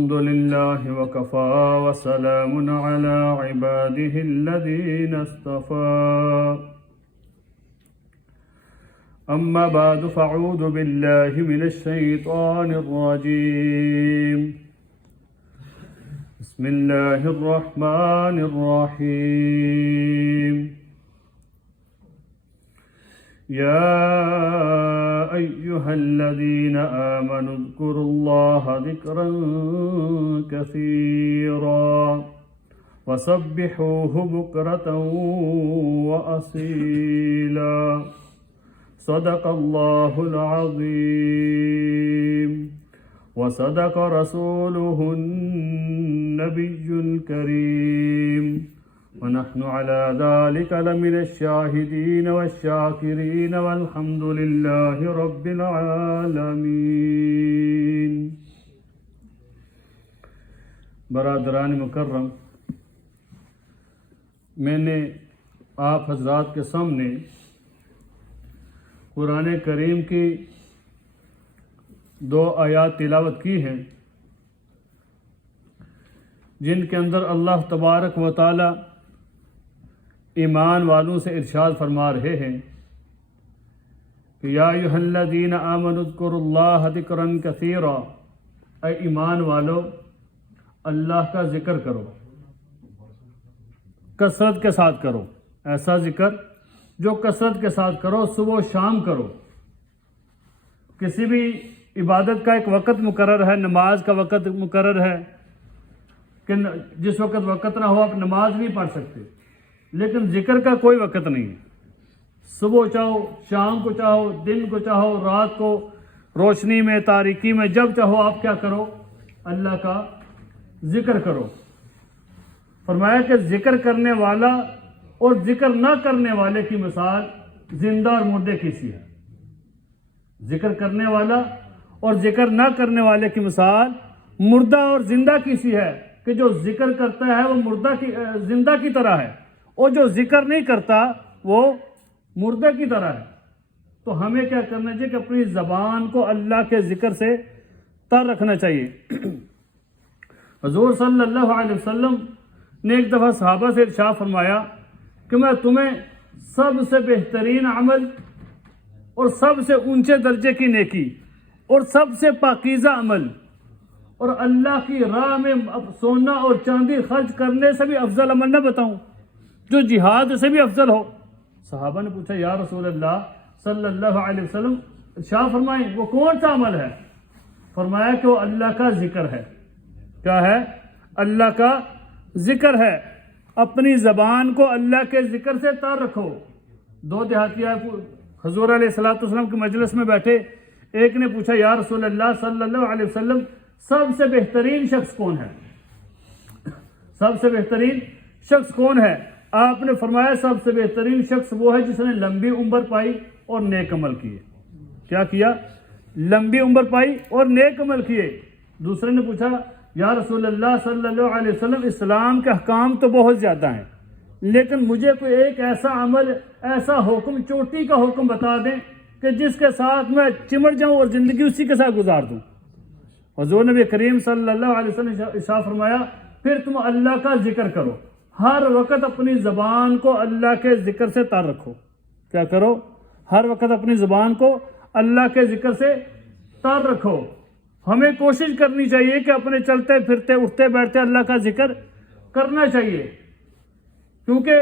الحمد لله وكفى وسلام على عباده الذين اصطفى أما بعد فأعوذ بالله من الشيطان الرجيم بسم الله الرحمن الرحيم يا أيها الذين آمنوا اذكروا الله ذكرا كثيرا وسبحوه بكرة وأصيلا صدق الله العظيم وصدق رسوله النبي الكريم ونحن على ذلك لمن الشاهدين والشاكرين والحمد لله رب العالمين. برادران مکرم، میں نے آپ حضرات کے سامنے قرآن کریم کی 2 آیات تلاوت کی ہیں جن کے اندر اللہ تبارک و تعالی ایمان والوں سے ارشاد فرما رہے ہیں کہ یا ایھا الذین آمنوا اذکروا اللہ ذکرا کثیرا، اے ایمان والو اللہ کا ذکر کرو، کثرت کے ساتھ کرو، ایسا ذکر جو کثرت کے ساتھ کرو، صبح و شام کرو۔ کسی بھی عبادت کا ایک وقت مقرر ہے، نماز کا وقت مقرر ہے کہ جس وقت نہ ہو آپ نماز نہیں پڑھ سکتے، لیکن ذکر کا کوئی وقت نہیں ہے۔ صبح چاہو، شام کو چاہو، دن کو چاہو، رات کو، روشنی میں، تاریکی میں، جب چاہو آپ کیا کرو؟ اللہ کا ذکر کرو۔ فرمایا کہ ذکر کرنے والا اور ذکر نہ کرنے والے کی مثال زندہ اور مردے کی سی ہے۔ ذکر کرنے والا اور ذکر نہ کرنے والے کی مثال مردہ اور زندہ کی سی ہے کہ جو ذکر کرتا ہے وہ زندہ کی طرح ہے، اور جو ذکر نہیں کرتا وہ مردے کی طرح ہے۔ تو ہمیں کیا کرنا چاہیے کہ اپنی زبان کو اللہ کے ذکر سے تر رکھنا چاہیے۔ حضور صلی اللہ علیہ وسلم نے ایک دفعہ صحابہ سے ارشاد فرمایا کہ میں تمہیں سب سے بہترین عمل اور سب سے اونچے درجے کی نیکی اور سب سے پاکیزہ عمل اور اللہ کی راہ میں سونا اور چاندی خرچ کرنے سے بھی افضل عمل نہ بتاؤں جو جہاد سے بھی افضل ہو؟ صحابہ نے پوچھا یا رسول اللہ صلی اللہ علیہ وسلم ارشاد فرمائیں وہ کون سا عمل ہے؟ فرمایا کہ وہ اللہ کا ذکر ہے۔ کیا ہے؟ اللہ کا ذکر ہے۔ اپنی زبان کو اللہ کے ذکر سے تار رکھو۔ 2 دیہاتی حضور علیہ السلام کے مجلس میں بیٹھے، ایک نے پوچھا یا رسول اللہ صلی اللہ علیہ وسلم سب سے بہترین شخص کون ہے؟ سب سے بہترین شخص کون ہے؟ آپ نے فرمایا سب سے بہترین شخص وہ ہے جس نے لمبی عمر پائی اور نیک عمل کیے۔ کیا کیا؟ لمبی عمر پائی اور نیک عمل کیے۔ دوسرے نے پوچھا یا رسول اللہ صلی اللہ علیہ وسلم اسلام کے احکام تو بہت زیادہ ہیں، لیکن مجھے کوئی ایک ایسا عمل، ایسا حکم، چوٹی کا حکم بتا دیں کہ جس کے ساتھ میں چمٹ جاؤں اور زندگی اسی کے ساتھ گزار دوں۔ حضور نبی کریم صلی اللہ علیہ وسلم ارشاد فرمایا پھر تم اللہ کا ذکر کرو، ہر وقت اپنی زبان کو اللہ کے ذکر سے تار رکھو۔ کیا کرو؟ ہر وقت اپنی زبان کو اللہ کے ذکر سے تار رکھو۔ ہمیں کوشش کرنی چاہیے کہ اپنے چلتے پھرتے اٹھتے بیٹھتے اللہ کا ذکر کرنا چاہیے، کیونکہ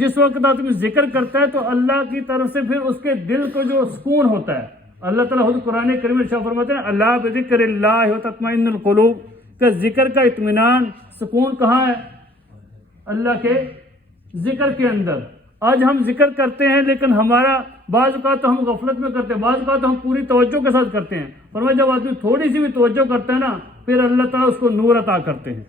جس وقت آدمی ذکر کرتا ہے تو اللہ کی طرف سے پھر اس کے دل کو جو سکون ہوتا ہے، اللہ تعالیٰ خود قرآن کریم میں ارشاد فرماتے ہیں اللہ بذکر اللہ تطمئن القلوب، کہ ذکر کا اطمینان، سکون کہاں ہے؟ اللہ کے ذکر کے اندر۔ آج ہم ذکر کرتے ہیں لیکن ہمارا بعض اوقات ہم غفلت میں کرتے ہیں، بعض اوقات ہم پوری توجہ کے ساتھ کرتے ہیں۔ فرمایا جب آدمی تھوڑی سی بھی توجہ کرتا ہے نا، پھر اللہ تعالیٰ اس کو نور عطا کرتے ہیں،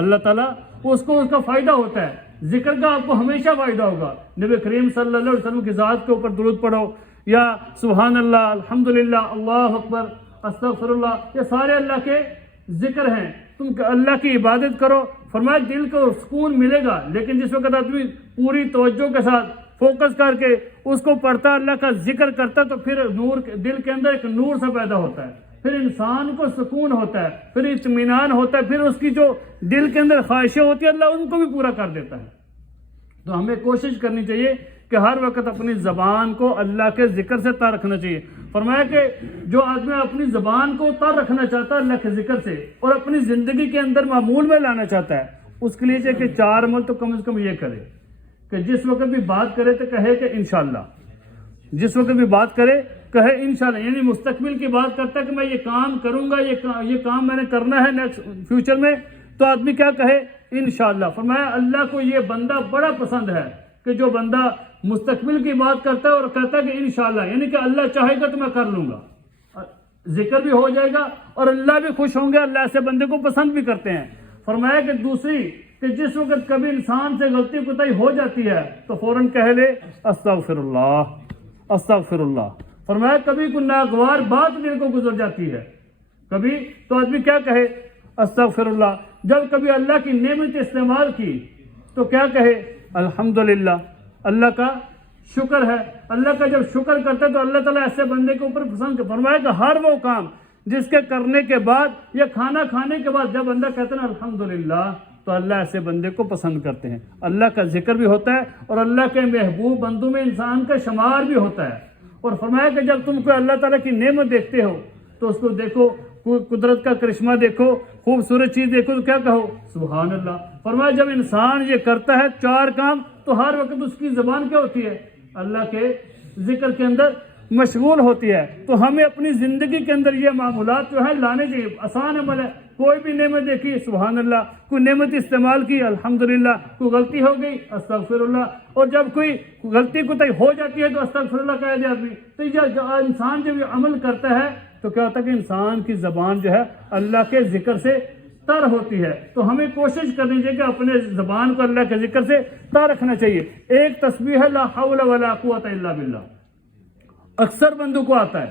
اللہ تعالیٰ اس کو اس کا فائدہ ہوتا ہے۔ ذکر کا آپ کو ہمیشہ فائدہ ہوگا۔ نبی کریم صلی اللہ علیہ وسلم کی ذات کے اوپر درود پڑھو، یا سبحان اللہ، الحمدللہ، اللہ اکبر، استغفر اللہ، یہ سارے اللہ کے ذکر ہیں۔ تم اللہ کی عبادت کرو، فرمایا دل کو سکون ملے گا، لیکن جس وقت آدمی پوری توجہ کے ساتھ فوکس کر کے اس کو پڑھتا، اللہ کا ذکر کرتا، تو پھر نور دل کے اندر ایک نور سا پیدا ہوتا ہے، پھر انسان کو سکون ہوتا ہے، پھر اطمینان ہوتا ہے، پھر اس کی جو دل کے اندر خواہشیں ہوتی ہیں اللہ ان کو بھی پورا کر دیتا ہے۔ تو ہمیں کوشش کرنی چاہیے کہ ہر وقت اپنی زبان کو اللہ کے ذکر سے تر رکھنا چاہیے۔ فرمایا کہ جو آدمی اپنی زبان کو تر رکھنا چاہتا ہے اللہ کے ذکر سے اور اپنی زندگی کے اندر معمول میں لانا چاہتا ہے، اس کے لیے چاہیے کہ 4 عمل تو کم از کم یہ کرے کہ جس وقت بھی بات کرے تو کہے کہ انشاءاللہ، جس وقت بھی بات کرے کہے انشاءاللہ، یعنی مستقبل کی بات کرتا ہے کہ میں یہ کام کروں گا، یہ کام میں نے کرنا ہے نیکسٹ فیوچر میں، تو آدمی کیا کہے انشاءاللہ۔ فرمایا اللہ کو یہ بندہ بڑا پسند ہے کہ جو بندہ مستقبل کی بات کرتا ہے اور کہتا ہے کہ انشاءاللہ، یعنی کہ اللہ چاہے گا تو میں کر لوں گا، ذکر بھی ہو جائے گا اور اللہ بھی خوش ہوں گے، اللہ ایسے بندے کو پسند بھی کرتے ہیں۔ فرمایا کہ دوسری کہ جس وقت کبھی انسان سے غلطی کوتاہی ہو جاتی ہے تو فوراً کہہ لے استغفر اللہ استغفر اللہ۔ فرمایا کبھی کوئی ناگوار بات دل کو گزر جاتی ہے کبھی، تو آدمی کیا کہے استغفر اللہ۔ جب کبھی اللہ کی نعمت استعمال کی تو کیا کہے الحمدللہ، اللہ کا شکر ہے۔ اللہ کا جب شکر کرتا ہے تو اللہ تعالیٰ ایسے بندے کے اوپر پسند کرتا ہے۔ فرمایا کہ ہر وہ کام جس کے کرنے کے بعد یا کھانا کھانے کے بعد جب بندہ کہتا ہے الحمدللہ تو اللہ ایسے بندے کو پسند کرتے ہیں۔ اللہ کا ذکر بھی ہوتا ہے اور اللہ کے محبوب بندوں میں انسان کا شمار بھی ہوتا ہے۔ اور فرمایا کہ جب تم کو اللہ تعالیٰ کی نعمت دیکھتے ہو تو اس کو دیکھو، کوئی قدرت کا کرشمہ دیکھو، خوبصورت چیز دیکھو تو کیا کہو سبحان اللہ۔ فرمایا جب انسان یہ کرتا ہے 4 کام تو ہر وقت اس کی زبان کیا ہوتی ہے اللہ کے ذکر کے اندر مشغول ہوتی ہے۔ تو ہمیں اپنی زندگی کے اندر یہ معمولات جو ہے لانے چاہیے۔ آسان عمل ہے، کوئی بھی نعمت دیکھی سبحان اللہ، کوئی نعمت استعمال کی الحمدللہ، کوئی غلطی ہو گئی استغفر اللہ، اور جب کوئی غلطی کوتاہی ہو جاتی ہے تو استغفر اللہ کہہ دے آدمی۔ تو یہ انسان جب یہ عمل کرتا ہے تو کیا ہوتا ہے کہ انسان کی زبان جو ہے اللہ کے ذکر سے تر ہوتی ہے۔ تو ہمیں کوشش کرنی چاہیے کہ اپنے زبان کو اللہ کے ذکر سے تر رکھنا چاہیے۔ ایک تسبیح ہے لا حول ولا قوت الا باللہ، اکثر بندوں کو آتا ہے،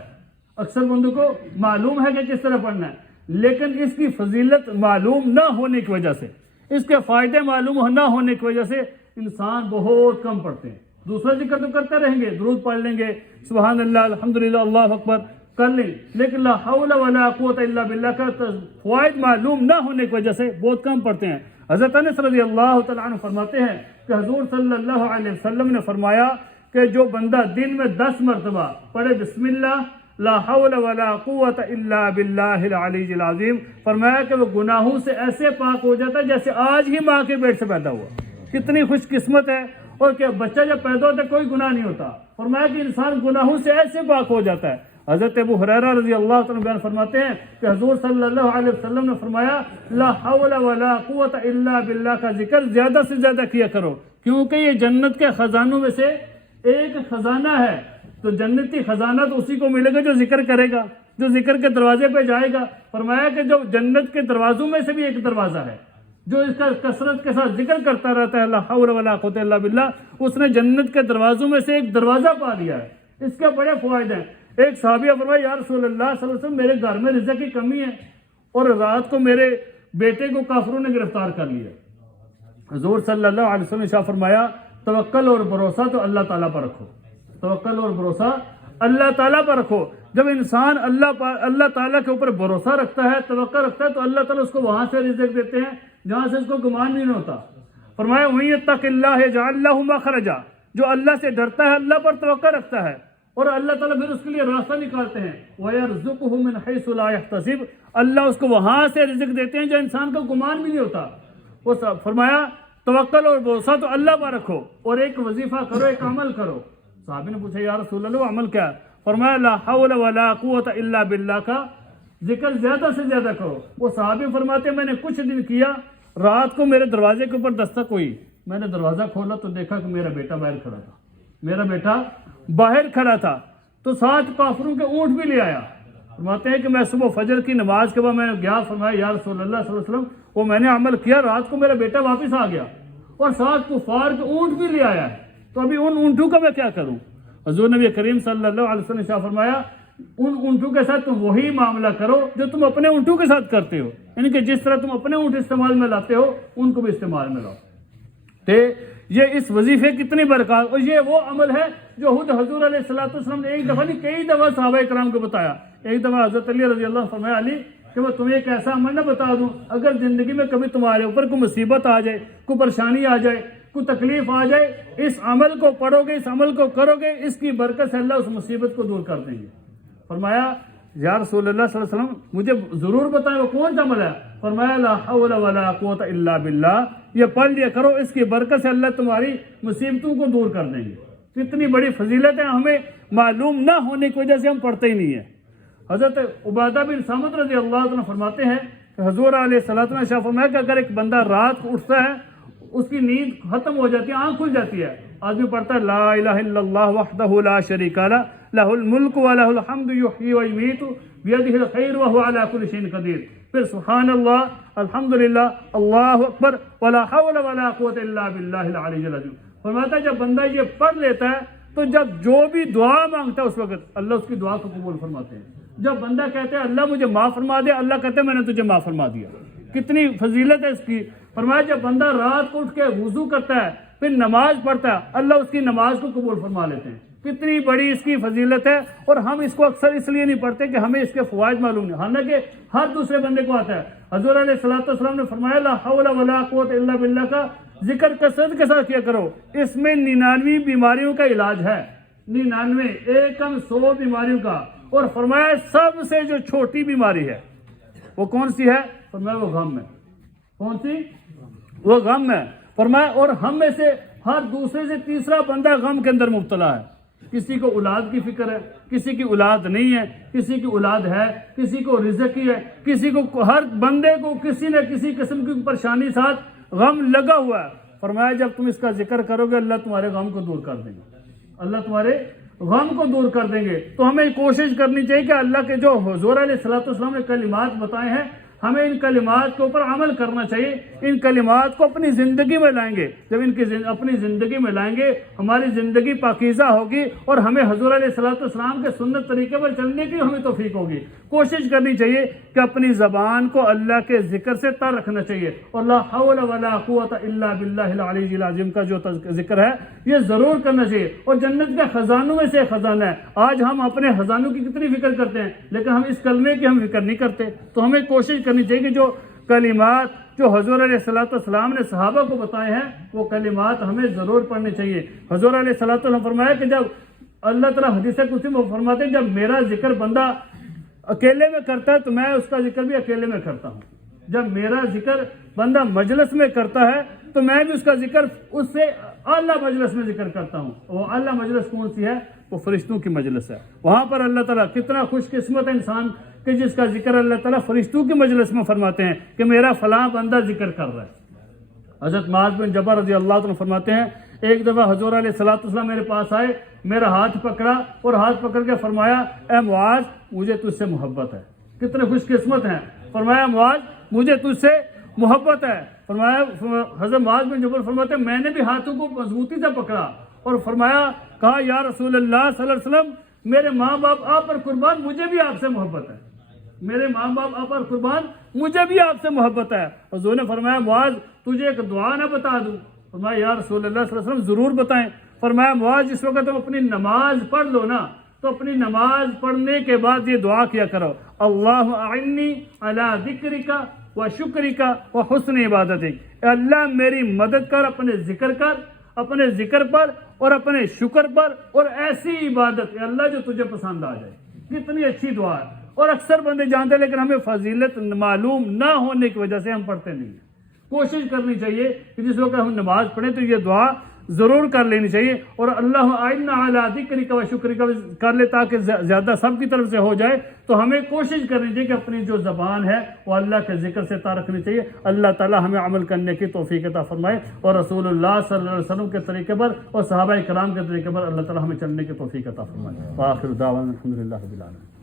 اکثر بندوں کو معلوم ہے کہ کس طرح پڑھنا ہے، لیکن اس کی فضیلت معلوم نہ ہونے کی وجہ سے، اس کے فائدے معلوم نہ ہونے کی وجہ سے انسان بہت کم پڑھتے ہیں۔ دوسرا ذکر تو کرتے رہیں گے، درود پڑھ لیں گے سبحان اللہ الحمدللہ اللہ اکبر کر لیں، لیکن لا حول ولا قوت الا باللہ کا فوائد معلوم نہ ہونے کی وجہ سے بہت کم پڑھتے ہیں۔ حضرت انس رضی اللہ تعالیٰ عنہ فرماتے ہیں کہ حضور صلی اللہ علیہ وسلم نے فرمایا کہ جو بندہ دن میں 10 مرتبہ پڑھے بسم اللہ لا حول ولا قوت الا باللہ العلی العظیم، فرمایا کہ وہ گناہوں سے ایسے پاک ہو جاتا ہے جیسے آج ہی ماں کے پیٹ سے پیدا ہوا۔ کتنی خوش قسمت ہے، اور کہ بچہ جب پیدا ہوتا ہے کوئی گناہ نہیں ہوتا، فرمایا کہ انسان گناہوں سے ایسے پاک ہو جاتا ہے۔ حضرت ابو ہریرہ رضی اللہ عنہ بیان فرماتے ہیں کہ حضور صلی اللہ علیہ وسلم نے فرمایا لا حول ولا قوت الا باللہ کا ذکر زیادہ سے زیادہ کیا کرو، کیونکہ یہ جنت کے خزانوں میں سے ایک خزانہ ہے۔ تو جنتی خزانہ تو اسی کو ملے گا جو ذکر کرے گا، جو ذکر کے دروازے پہ جائے گا۔ فرمایا کہ جو جنت کے دروازوں میں سے بھی ایک دروازہ ہے، جو اس کا کثرت کے ساتھ ذکر کرتا رہتا ہے لا حول ولا قوت الا باللہ، اس نے جنت کے دروازوں میں سے ایک دروازہ پا لیا ہے۔ اس کے بڑے فوائد ہیں۔ ایک صحابیہ فرمایا یا رسول اللہ صلی اللہ علیہ وسلم میرے گھر میں رزق کی کمی ہے اور رات کو میرے بیٹے کو کافروں نے گرفتار کر لیا۔ حضور صلی اللہ علیہ وسلم نے شاہ فرمایا توکل اور بھروسہ تو اللہ تعالیٰ پر رکھو، توکل اور بھروسہ اللہ تعالیٰ پر رکھو۔ جب انسان اللہ تعالیٰ کے اوپر بھروسہ رکھتا ہے، توکل رکھتا ہے، تو اللہ تعالیٰ اس کو وہاں سے رزق دیتے ہیں جہاں سے اس کو گمان نہیں ہوتا۔ فرمایا وَمَن يَتَّقِ اللَّهَ يَجْعَل لَّهُ مَخْرَجًا، جو اللہ سے ڈرتا ہے اللہ پر توکل رکھتا ہے اور اللہ تعالیٰ پھر اس کے لیے راستہ نکالتے ہیں۔ وَيَرْزُقُهُ مِنْ حَيْثُ لَا يَحْتَسِبُ، اللہ اس کو وہاں سے رزق دیتے ہیں جو انسان کو گمان بھی نہیں ہوتا۔ وہ فرمایا توکل اور بھروسہ تو اللہ پر رکھو اور ایک وظیفہ کرو، ایک عمل کرو۔ صحابی نے پوچھا یا رسول اللہ عمل کیا ہے؟ فرمایا لا حول ولا قوت الا باللہ کا ذکر زیادہ سے زیادہ کرو۔ وہ صحابی فرماتے ہیں میں نے کچھ دن کیا، رات کو میرے دروازے کے اوپر دستک ہوئی، میں نے دروازہ کھولا تو دیکھا کہ میرا بیٹا باہر کھڑا تھا، میرا بیٹا باہر کھڑا تھا، تو 7 کافروں کے اونٹ بھی لے آیا۔ فرماتے ہیں کہ میں صبح فجر کی نماز کے بعد میں نے گیا، فرمایا یا رسول اللہ صلی اللہ علیہ وسلم وہ میں نے عمل کیا، رات کو میرا بیٹا واپس آ گیا اور 7 کفار کے اونٹ بھی لے آیا ہے، تو ابھی ان اونٹوں کا میں کیا کروں؟ حضور نبی کریم صلی اللہ علیہ وسلم نے شاہ فرمایا ان اونٹوں کے ساتھ تم وہی معاملہ کرو جو تم اپنے اونٹوں کے ساتھ کرتے ہو، یعنی کہ جس طرح تم اپنے اونٹ استعمال میں لاتے ہو ان کو بھی استعمال میں لاؤ۔ تو یہ اس وظیفے کتنی برکات، اور یہ وہ عمل ہے جو خود حضور علیہ الصلوۃ والسلام نے ایک دفعہ نہیں کئی دفعہ صحابہ کرام کو بتایا. ایک دفعہ حضرت علی رضی اللہ عنہ فرمایا علی کہ میں تمہیں ایک ایسا عمل نہ بتا دوں اگر زندگی میں کبھی تمہارے اوپر کوئی مصیبت آ جائے, کوئی پریشانی آ جائے, کوئی تکلیف آ جائے, اس عمل کو پڑھو گے, اس عمل کو کرو گے, اس کی برکت سے اللہ اس مصیبت کو دور کر دیں گے. فرمایا یا رسول اللہ صلی اللہ علیہ وسلم مجھے ضرور بتائیں وہ کون سا عمل ہے. فرمایا لا حول ولا قوت الا باللہ, یہ پڑھ لیا کرو, اس کی برکت سے اللہ تمہاری مصیبتوں کو دور کر دیں گے. کتنی بڑی فضیلت ہے, ہمیں معلوم نہ ہونے کی وجہ سے ہم پڑھتے ہی نہیں ہیں. حضرت عبادہ بن صامت رضی اللہ عنہ فرماتے ہیں کہ حضور علیہ الصلوۃ والسلام فرمایا کہ اگر ایک بندہ رات کو اٹھتا ہے, اس کی نیند ختم ہو جاتی ہے, آنکھ کھل جاتی ہے, آدمی پڑھتا ہے لا الہ الا اللہ وحدہ لا شریک لہ لہ الملک ولہ الحمد یحیی ویمیت بیدہ الخیر وہو علی کل شیء قدیر, پھر سبحان اللہ, الحمدللہ, اللہ اکبر, ولا حول ولا قوت الا باللہ العلی العظیم. فرماتا ہے جب بندہ یہ پڑھ لیتا ہے تو جب جو بھی دعا مانگتا ہے اس وقت اللہ اس کی دعا کو قبول فرماتے ہیں. جب بندہ کہتا ہے اللہ مجھے معاف فرما دے, اللہ کہتے ہیں میں نے تجھے معاف فرما دیا. کتنی فضیلت ہے اس کی. فرمایا جب بندہ رات کو اٹھ کے وضو کرتا ہے پھر نماز پڑھتا ہے اللہ اس کی نماز کو قبول فرما لیتے ہیں. کتنی بڑی اس کی فضیلت ہے, اور ہم اس کو اکثر اس لیے نہیں پڑھتے کہ ہمیں اس کے فوائد معلوم نہیں, حالانکہ ہر دوسرے بندے کو آتا ہے. حضور علیہ الصلوۃ والسلام نے فرمایا لا حول ولا قوت الا باللہ کا ذکر کثرت کے ساتھ کیا کرو, اس میں 99 بیماریوں کا علاج ہے. 99 ایکم 100 بیماریوں کا. اور فرمایا سب سے جو چھوٹی بیماری ہے وہ کون سی ہے؟ فرمایا وہ غم ہے. کون سی؟ وہ غم ہے. فرمایا اور ہم میں سے ہر دوسرے سے تیسرا بندہ غم کے اندر مبتلا ہے. کسی کو اولاد کی فکر ہے, کسی کی اولاد نہیں ہے, کسی کی اولاد ہے, کسی کو رزق کی ہے, کسی کو, ہر بندے کو کسی نہ کسی قسم کی پریشانی ساتھ غم لگا ہوا ہے. فرمایا جب تم اس کا ذکر کرو گے اللہ تمہارے غم کو دور کر دیں گے, اللہ تمہارے غم کو دور کر دیں گے. تو ہمیں کوشش کرنی چاہیے کہ اللہ کے جو حضور علیہ الصلوۃ والسلام نے کلمات بتائے ہیں ہمیں ان کلمات کے اوپر عمل کرنا چاہیے. ان کلمات کو اپنی زندگی میں لائیں گے, جب ان کی اپنی زندگی میں لائیں گے ہماری زندگی پاکیزہ ہوگی اور ہمیں حضور علیہ الصلوۃ والسلام کے سنت طریقے پر چلنے کی ہمیں توفیق ہوگی. کوشش کرنی چاہیے کہ اپنی زبان کو اللہ کے ذکر سے تر رکھنا چاہیے, اور لا حول ولا قوت الا باللہ العلی العظیم کا جو ذکر ہے یہ ضرور کرنا چاہیے. اور جنت کے خزانوں میں سے خزانہ ہے. آج ہم اپنے خزانوں کی کتنی فکر کرتے ہیں لیکن ہم اس کلمے کی ہم فکر نہیں کرتے. تو ہمیں کوشش کرنی چاہیے کہ جو کلمات جو حضور علیہ الصلوۃ والسلام نے صحابہ کو بتائے ہیں وہ کلمات ہمیں ضرور پڑھنے چاہیے. حضور علیہ الصلوۃ والسلام فرمایا کہ جب اللہ تعالیٰ حدیث قدسی میں فرماتے ہیں جب میرا ذکر بندہ اکیلے میں کرتا ہے تو میں اس کا ذکر بھی اکیلے میں کرتا ہوں. جب میرا ذکر بندہ مجلس میں کرتا ہے تو میں بھی اس کا ذکر اس سے اعلیٰ مجلس میں ذکر کرتا ہوں. وہ اعلیٰ مجلس کون سی ہے؟ وہ فرشتوں کی مجلس ہے. وہاں پر اللہ تعالیٰ کتنا خوش قسمت ہے انسان کہ جس کا ذکر اللہ تعالیٰ فرشتوں کی مجلس میں فرماتے ہیں کہ میرا فلاں بندہ ذکر کر رہا ہے. حضرت معاذ بن جبل رضی اللہ عنہ فرماتے ہیں ایک دفعہ حضور علیہ الصلوۃ والسلام میرے پاس آئے, میرا ہاتھ پکڑا اور ہاتھ پکڑ کے فرمایا اے معاذ مجھے تجھ سے محبت ہے. کتنے خوش قسمت ہیں. فرمایا معاذ مجھے تجھ سے محبت ہے. فرمایا حضرت معاذ بن جبل فرماتے ہیں میں نے بھی ہاتھوں کو مضبوطی سے پکڑا اور فرمایا کہا یا رسول اللہ صلی اللہ علیہ وسلم میرے ماں باپ آپ پر قربان مجھے بھی آپ سے محبت ہے. میرے ماں باپ آپ پر قربان مجھے بھی آپ سے محبت ہے. حضور نے فرمایا معاذ تجھے ایک دعا نہ بتا دوں؟ فرمایا یا رسول اللہ صلی اللہ علیہ وسلم ضرور بتائیں. فرمایا معاذ جس وقت تم اپنی نماز پڑھ لو نا تو اپنی نماز پڑھنے کے بعد یہ دعا کیا کرو اللہ اعنی علی ذکرک و شکرک و حسن عبادتک. اے اللہ میری مدد کر اپنے ذکر پر اور اپنے شکر پر اور ایسی عبادت اے اللہ جو تجھے پسند آ جائے. کتنی اچھی دعا ہے. اور اکثر بندے جانتے ہیں لیکن ہمیں فضیلت معلوم نہ ہونے کی وجہ سے ہم پڑھتے نہیں ہیں. کوشش کرنی چاہیے کہ جس وقت ہم نماز پڑھیں تو یہ دعا ضرور کر لینی چاہیے. اور اللہ اعنا علی ذکرک و شکرک کر لے تاکہ زیادہ سب کی طرف سے ہو جائے. تو ہمیں کوشش کرنی چاہیے کہ اپنی جو زبان ہے وہ اللہ کے ذکر سے تا رکھنی چاہیے. اللہ تعالی ہمیں عمل کرنے کی توفیق عطا فرمائے اور رسول اللہ صلی اللہ علیہ وسلم کے طریقے پر اور صحابہ کرام کے طریقے پر اللہ تعالی ہمیں چلنے کی توفیق عطا فرمائے. وآخر دعوانا الحمدللہ رب العالمین.